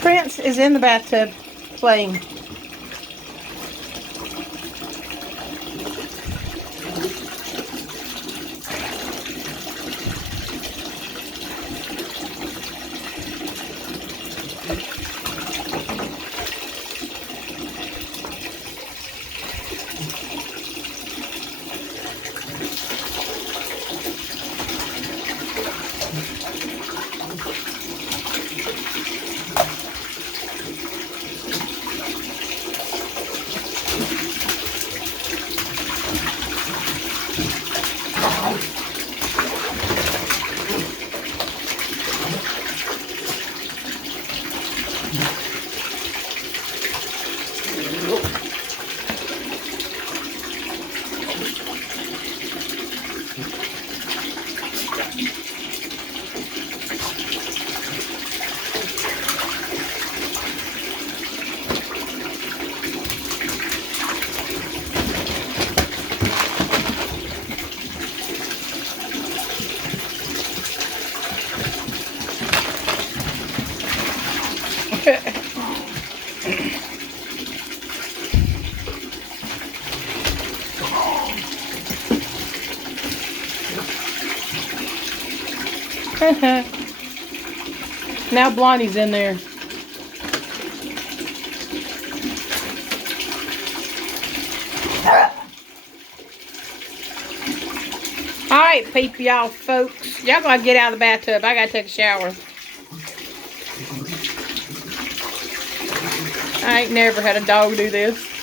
Prince is in the bathtub playing. Now Blondie's in there. Alright, peep y'all folks. Y'all gotta get out of the bathtub. I gotta take a shower. I ain't never had a dog do this.